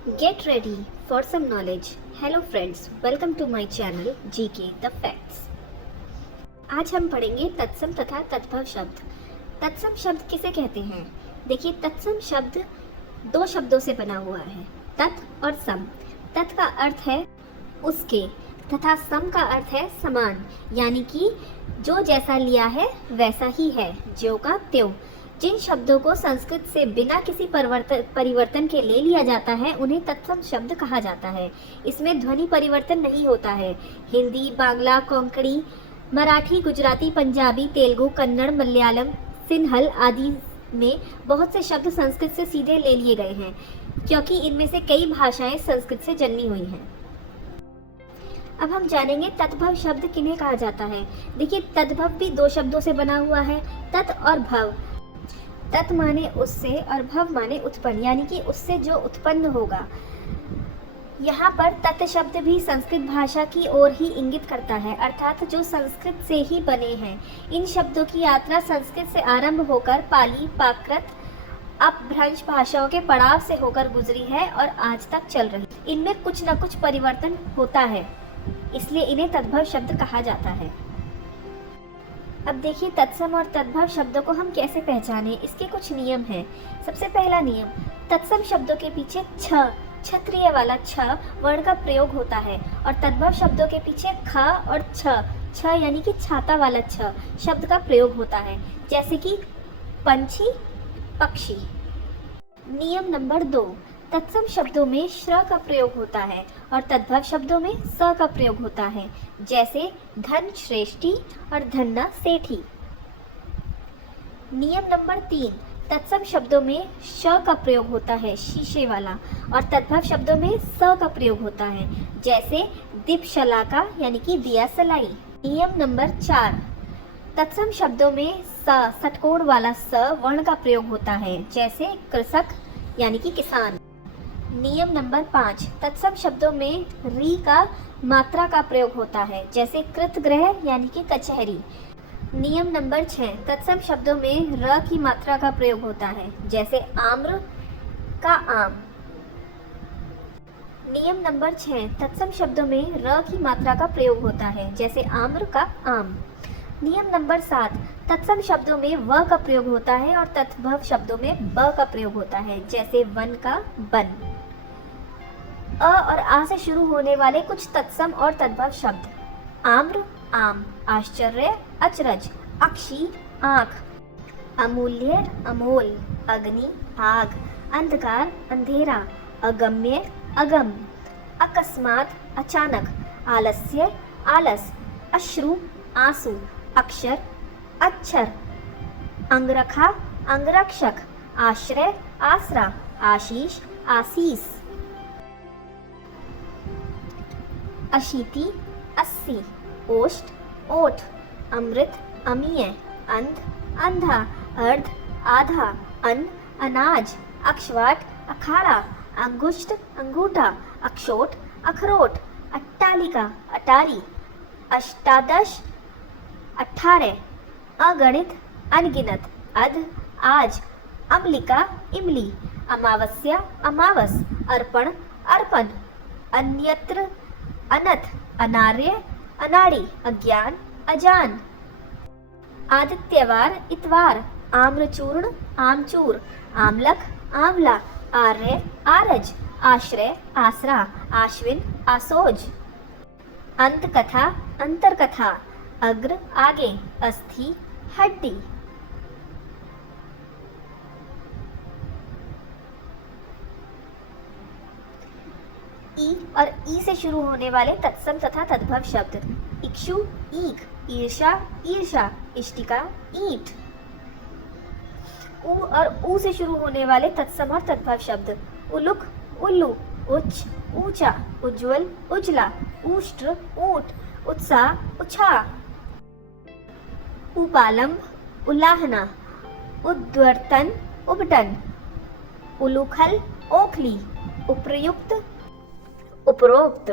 Get ready for some knowledge. Hello friends, welcome to my channel GK The Facts. आज हम पढ़ेंगे तत्सम तथा तद्भव शब्द। तत्सम शब्द किसे कहते हैं? देखिए, तत्सम शब्द दो शब्दों से बना हुआ है, तत् और सम। तत् का अर्थ है उसके तथा सम का अर्थ है समान, यानी कि जो जैसा लिया है वैसा ही है, ज्यों का त्यों। जिन शब्दों को संस्कृत से बिना किसी परिवर्तन के ले लिया जाता है उन्हें तत्सम शब्द कहा जाता है। इसमें ध्वनि परिवर्तन नहीं होता है। हिंदी, बांग्ला, कोंकणी, मराठी, गुजराती, पंजाबी, तेलुगु, कन्नड़, मलयालम, सिन्हल आदि में बहुत से शब्द संस्कृत से सीधे ले लिए गए हैं, क्योंकि इनमें से कई भाषाएं संस्कृत से जन्मी हुई हैं। अब हम जानेंगे तद्भव शब्द किन्हें कहा जाता है। देखिए, तद्भव भी दो शब्दों से बना हुआ है, तत् और भव। तत् माने उससे और भव माने उत्पन्न, यानी कि उससे जो उत्पन्न होगा। यहाँ पर तत् शब्द भी संस्कृत भाषा की ओर ही इंगित करता है, अर्थात जो संस्कृत से ही बने हैं। इन शब्दों की यात्रा संस्कृत से आरंभ होकर पाली, प्राकृत, अपभ्रंश भाषाओं के पड़ाव से होकर गुजरी है और आज तक चल रही। इनमें कुछ न कुछ परिवर्तन होता है, इसलिए इन्हें तद्भव शब्द कहा जाता है। अब देखिए, तत्सम और तद्भव शब्दों को हम कैसे पहचानें, इसके कुछ नियम हैं। सबसे पहला नियम, तत्सम शब्दों के पीछे छ, क्षत्रिय वाला छ वर्ण का प्रयोग होता है, और तद्भव शब्दों के पीछे ख और छ यानी कि छाता वाला छ शब्द का प्रयोग होता है, जैसे कि पंछी, पक्षी। नियम नंबर 2, तत्सम शब्दों में श्र का प्रयोग होता है और तद्भव शब्दों में स का प्रयोग होता है, जैसे धन श्रेष्ठी और धन्ना सेठी। नियम नंबर 3, तत्सम शब्दों में श का प्रयोग होता है, शीशे वाला, और तद्भव शब्दों में स का प्रयोग होता है, जैसे दीपशलाका यानी कि दिया सलाई। नियम नंबर 4, तत्सम शब्दों में स, षटकोण वाला स वर्ण का प्रयोग होता है, जैसे कृषक यानी कि किसान। नियम नंबर 5, तत्सम शब्दों में री का मात्रा का प्रयोग होता है, जैसे कृतगृह यानी कि कचहरी। नियम नंबर 6, तत्सम शब्दों में र की मात्रा का प्रयोग होता है, जैसे आम्र का आम। नियम नंबर 6, तत्सम शब्दों में र की मात्रा का प्रयोग होता है, जैसे आम्र का आम। नियम नंबर 7, तत्सम शब्दों में व का प्रयोग होता है और तद्भव शब्दों में ब का प्रयोग होता है, जैसे वन का बन। अ और आ से शुरू होने वाले कुछ तत्सम और तद्भव शब्द: आम्र आम, आश्चर्य अचरज, अक्षी आँख, अमूल्य अमोल, अग्नि आग, अंधकार अंधेरा, अगम्य अगम्य, अकस्मात अचानक, आलस्य आलस, अश्रु आंसू, अक्षर अक्षर, अंगरखा अंगरक्षक, आश्रय आसरा, आशीष आशीष, अशीति अस्सी, ओष्ठ ओठ, अमृत अमीय, अंध अंधा, अर्ध आधा, अन्न अनाज, अक्षवाट अखाड़ा, अंगुष्ठ अंगूठा, अक्षोट अखरोट, अट्टालिका अटारी, अष्टादश 18, अगणित अनगिनत, अध आज, अम्लिका इमली, अमावस्या अमावस, अर्पण अर्पण, अन्यत्र अनथ, अनार्य अनाड़ी, अज्ञान अजान, आदित्यवार इतवार, आम्रचूर्ण आमचूर, आमलक आंवला, आर्य आरज, आश्रय आसरा, आश्विन आसोज, अंतकथा अंतरकथा, अग्र आगे, अस्थि हड्डी। ई और ई से शुरू होने वाले तत्सम तथा तद्भव शब्द: इक्षु ईख, ईर्षा ईर्षा, इष्टिका ईंट। उ और ऊ से शुरू होने वाले तत्सम और तद्भव शब्द: उलुक उल्लू, उच्च ऊंचा, उज्ज्वल उजला, उष्ट्र ऊंट, उत्साह उछा, उपालंब उलाहना, उद्वर्तन उबटन, उलूखल ओखली, उप्रयुक्त उपरोक्त।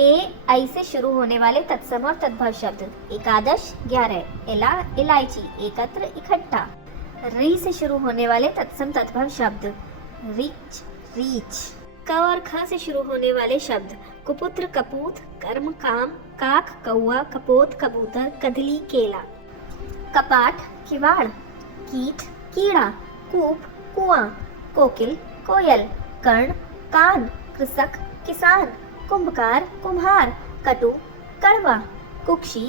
ए आई से शुरू होने वाले तत्सम और तद्भव शब्द: एकादश 11, इला इलायची, एकत्र इकट्ठा, री से शुरू होने वाले तत्सम तद्भव शब्द। Rich, reach. क और ख से शुरू होने वाले शब्द। कुपुत्र, कपूत, कर्म, काम, काक, कौआ, कपोत, कबूतर, कदली, केला। कपाट, किवाड़। कीट, कीड़ा। कूप, कुआं। कोकिल, कोयल। कर्ण, कान। कृषक, किसान। कुंभकार, कुम्हार। कटु, कड़वा। कुक्षी,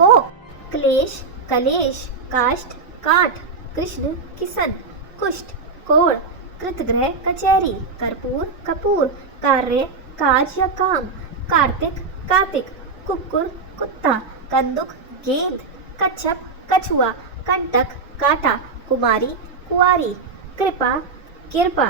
कोक। क्लेश, कलेश। काष्ठ, काठ। कृष्ण, किसन। कुष्ठ, कोढ़। कृतगृह, कचहरी। कर्पूर, कपूर। कार्य, काज या काम। कार्तिक, कातिक। कुक्कुर, कुत्ता। कंदुक, गेंद। कच्छप, कछुआ। कंटक, कांटा। कुमारी, कुंवारी। कृपा, किरपा।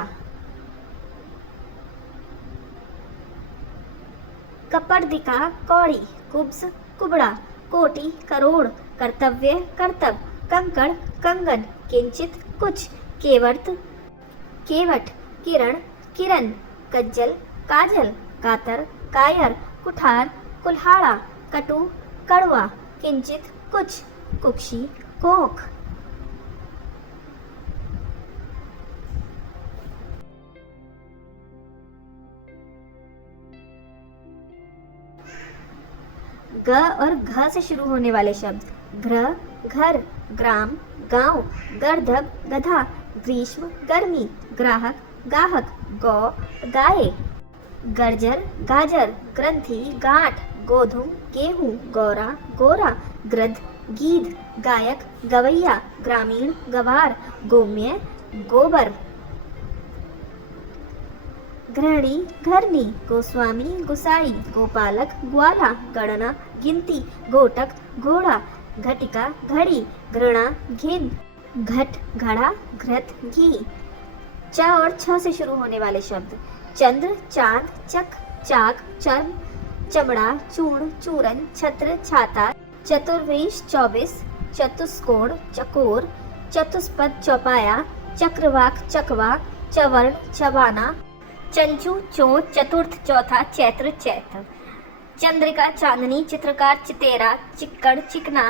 कपर्दिका, कौड़ी। कुब्ज, कुबड़ा। कोटि, करोड़। कर्तव्य, कर्तव्य। कंकड़, कंगन। किंचित, कुछ। केवर्त, केवट। किरण, किरण। कज्जल, काजल। कातर, कायर। कुठार, कुल्हाड़ा। कटु, कड़वा। किंचित, कुछ। कुक्षी, कोख। ग और घ से शुरू होने वाले शब्द। घृ, घर। ग्राम, गांव। गर्दभ, गधा। ग्रीष्म, गर्मी। ग्राहक, गाहक। गौ, गाय। गर्जर, गाजर। ग्रंथि, गांठ। गोधूम, गेहूं। गौरा, गोरा। गृध, गीध। गायक, गवैया। ग्रामीण, गवार। गोम्य, गोबर। गृहिणी, घरनी। गोस्वामी, गुसाई। गोपालक, ग्वाला। गणना, गिनती। घोटक, घोड़ा। घटिका, घड़ी। घृणा, घिन। घट, घड़ा। घृत, घी। च और छ से शुरू होने वाले शब्द। चंद्र, चांद। चक, चाक। चर्म, चमड़ा। चूर्ण, चूरन। छत्र, छाता। चतुर्वेश, 24। चतुष्कोण, चकोर। चतुष्पद, चौपाया। चक्रवाक, चकवा। चवर्ण, चबाना। चंचू, चोट। चतुर्थ, चौथा। चैत्र, चैत्र। चंद्रिका, चांदनी। चित्रकार, चितेरा। चिक्कड़, चिकना।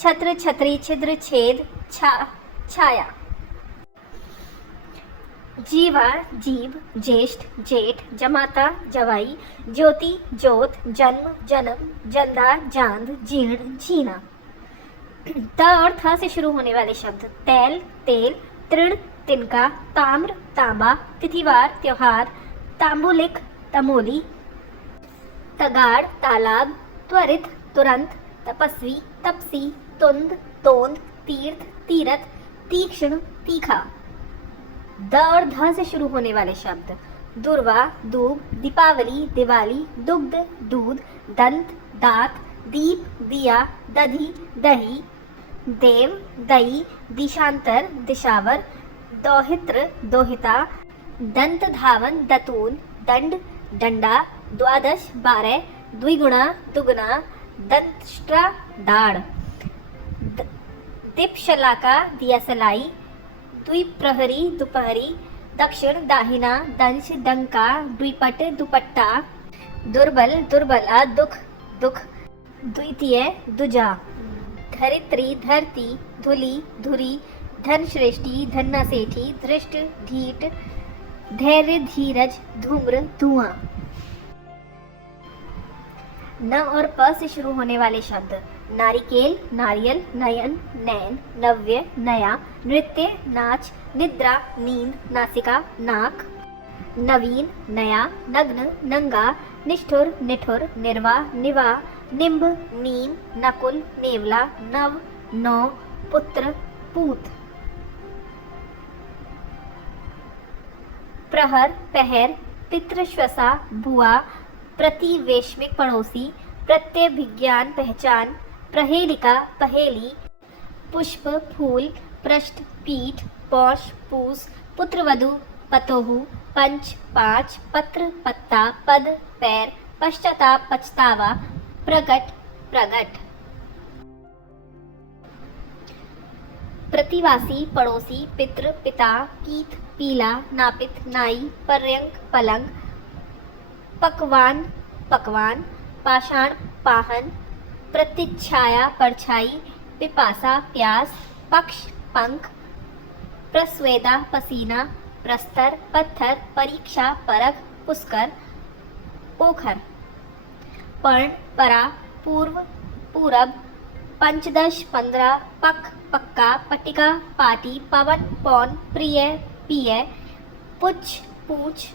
छत्र, छतरी। छिद्र, छेद। छाया। जीवा, जीव। ज्येष्ठ, जेठ। जमाता, जवाई। ज्योति, जोत। जन्म, जन्म। जंदा, जांद। जीर्ण, जीना। त और थ से शुरू होने वाले शब्द। तैल, तेल। तृण, तिनका। ताम्र, तांबा। तिथिवार, त्योहार। तांबुलिक, तमोली। तगाड़, तालाब। त्वरित, तुरंत। तपस्वी, तपसी। तुंद, तोंद। तीर्थ, तीरथ। तीक्ष्ण, तीखा। द और ध से शुरू होने वाले शब्द। दुर्वा, दूब। दीपावली, दिवाली। दुग्ध, दूध। दंत, दांत। दीप, दिया। दधी, दही। देव, दई। दिशांतर, दिशावर। दौहित्र, दोहिता। दंत धावन, दतून। दंड, डंडा। द्वादश, 12। द्विगुणा, दुगना। दंष्ट्रा, दाढ़। दीपशलाका, दियासलाई। द्विप्रहरी, दोपहरी। दक्षिण, दाहिना। दंश, डंका। द्विपट, दुपट्टा। दुर्बल, दुर्बला। दुख, दुख। द्वितीय, दुजा। धरित्री, धरती। धुली, धुरी। धनश्रेष्ठी, धन्नासेठी। धृष्ट, ढीठ। धैर्य, धीरज। धूम्र, धुआं। न और प से शुरू होने वाले शब्द। नारिकेल, नारियल। नयन, नैन। नव्य, नया। नृत्य, नाच। निद्रा, नींद। नासिका, नाक। नवीन, नया। नग्न, नंगा। निष्ठुर, निठुर। निर्वा, निवा। निम्ब, नीम। नकुल, नेवला। नव, नौ। पुत्र, पूत। प्रहर, पहर। पितृश्वसा, भुआ। प्रतिवेश्विक, पड़ोसी। प्रत्यभिज्ञान, पहचान। प्रहेलिका, पहेली। पुष्प, फूल। पृष्ठ, पीठ। पौष, पूस। पुत्रवधू, पतोहू। पंच, 5। पत्र, पत्ता। पद, पैर। पश्चाताप, पछतावा। प्रगट, प्रगट। प्रतिवासी, पड़ोसी। पितृ, पिता। पीत, पीला। नापित, नाई। पर्यंक, पलंग। पकवान, पकवान। पाषाण, पाहन। प्रतीच्छाया, परछाई। पिपासा, प्यास। पक्ष, पंख। प्रस्वेदा पसीना, प्रस्तर पत्थर, परीक्षा परख, पुष्कर पोखर, पर्ण परा, पूर्व पूरब, पंचदश 15, पक पक्का, पटिका पाटी, पवन पौन, प्रिय पिय, पुच्छ पूछ,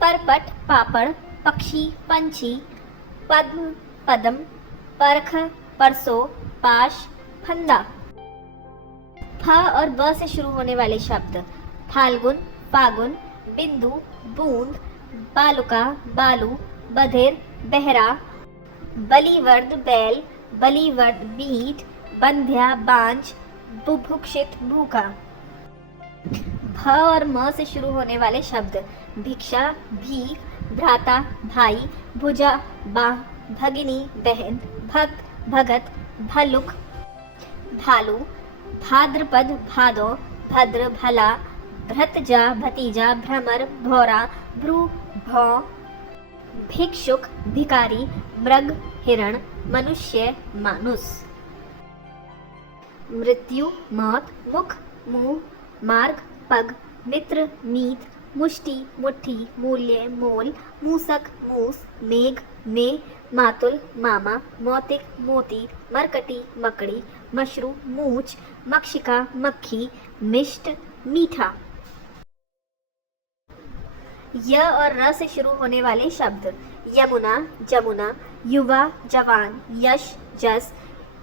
परपट पापड़, पक्षी पंछी, पद्म पदम, परख परसों, पाश फंदा। फ और ब से शुरू होने वाले शब्द फाल्गुन फागुन, बिंदु बूंद, बालुका बालू, बधिर बहरा, बलिवर्द बैल, बलिवर्द बीट, बंध्या बांझ, बुभुक्षित भूखा। भ और म से शुरू होने वाले शब्द भिक्षा भीख, भ्राता भाई, भुजा बाह, भगिनी बहन, भक्त भगत, भलुक भालू, भाद्रपद भादो, भद्र भला, भ्रतजा भतीजा, भ्रमर भौरा, भ्रू भौ, भिक्षुक भिकारी, मृग हिरण, मनुष्य मानुस। मृत्यु मौत, मुख मुंह, मार्ग पग, मित्र मीत, मुष्टि मुट्ठी, मूल्य मोल, मूसक मूस, मेघ में, मातुल मामा, मौतिक मोती, मरकटी मकड़ी, मशरू मूछ, मक्षिका मक्खी, मिष्ट मीठा। य और र से शुरू होने वाले शब्द यमुना जमुना, युवा जवान, यश जस,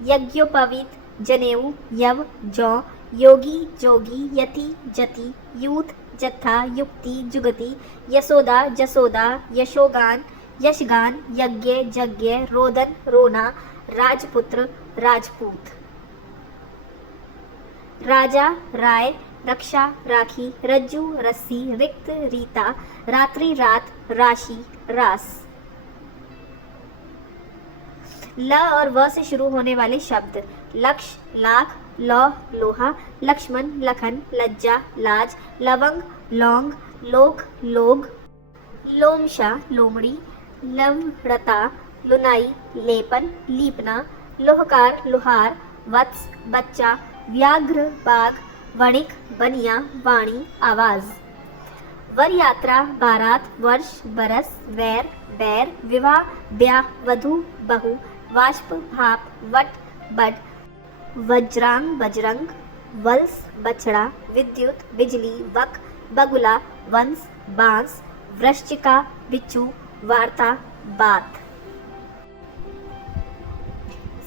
यज्ञोपवीत, जनेऊ यव जौ, योगी जोगी, यति जति, यूथ जत्था, युक्ति जुगति, यशोदा जसोदा, यशोगान यशगान, यज्ञ यज्ञ, रोदन रोना, राजपुत्र राजपूत। राजा राय, रक्षा राखी, रज्जू रस्सी, रिक्त रीता, रात्रि रात, राशि रास। ल और व से शुरू होने वाले शब्द लक्ष्य लाख, लौह लोहा, लक्ष्मण लखन, लज्जा लाज, लवंग लौंग, लोक लोग, लोमशा लोमड़ी, लवणता लुनाई, लेपन लीपना, लोहकार लोहार, वत्स बच्चा, व्याघ्र बाघ, वणिक बनिया, वाणी आवाज। वर यात्रा बारात, वर्ष बरस, वैर बैर, विवाह ब्याह, वधू बहु, वाष्प भाप, वट बड, वज्रांग बजरंग, वल्स बछड़ा, विद्युत बिजली, वक बगुला, वंश बांस, वृश्चिका बिच्छू, वार्ता बात।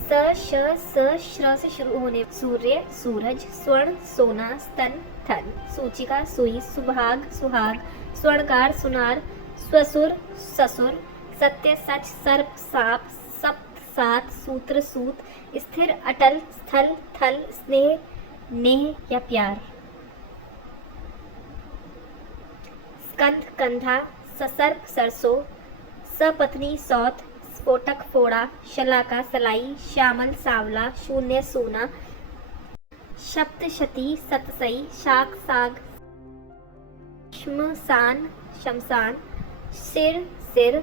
स श स श्र से शुरू होने सूर्य सूरज, स्वर्ण सोना, स्तन थन, सूचिका सुई, सुभाग सुहाग, स्वर्णकार सुनार, स्वसुर ससुर, सत्य सच, सर्प साप, सप्त सात, सूत्र सूत, स्थिर अटल, स्थल थल, स्नेह नेह या प्यार। स्कंध कंधा, ससर्प सरसों, सपत्नी सौत, स्फोटक फोड़ा, शलाका सलाई, श्यामल सांवला, शून्य सोना, सप्तशती सतसई, शाक साग, श्मशान शमशान, सिर सिर,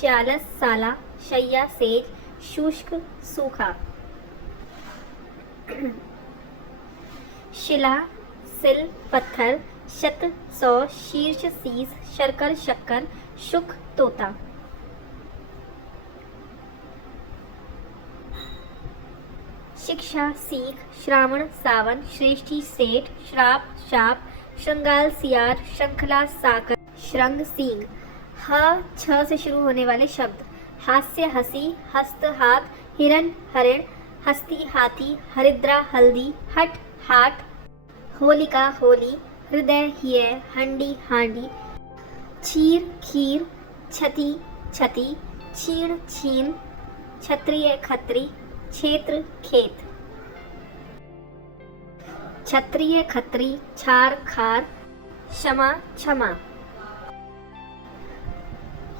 श्यालस साला, शैया सेज, शुष्क सूखा। शिला सिल पत्थर, शत सौ, शीर्ष शीस, शर्कर शक्कर, शुक तोता। शिक्षा सीख, श्रावण सावन, श्रेष्ठी सेठ, श्राप शाप, श्रृंगाल सियार, श्रृंखला साकर, श्रृंग सींग। ह छ से शुरू होने वाले शब्द हास्य हंसी, हस्त हाथ, हिरण हरिण, हस्ती हाथी, हरिद्रा हल्दी, हट हाट, होलिका होली, हृदय हिय, हंडी हांडी, क्षीर खीर, छति छति, छीण छीन, क्षत्रिय खत्री, क्षेत्र खेत। क्षत्रिय खत्री, छार खार, क्षमा क्षमा।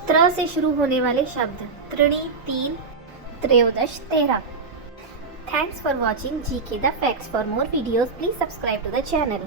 त्र से शुरू होने वाले शब्द त्रिणी तीन, त्रयोदश 13। Thanks for watching GK The Facts. For more videos, please subscribe to the channel.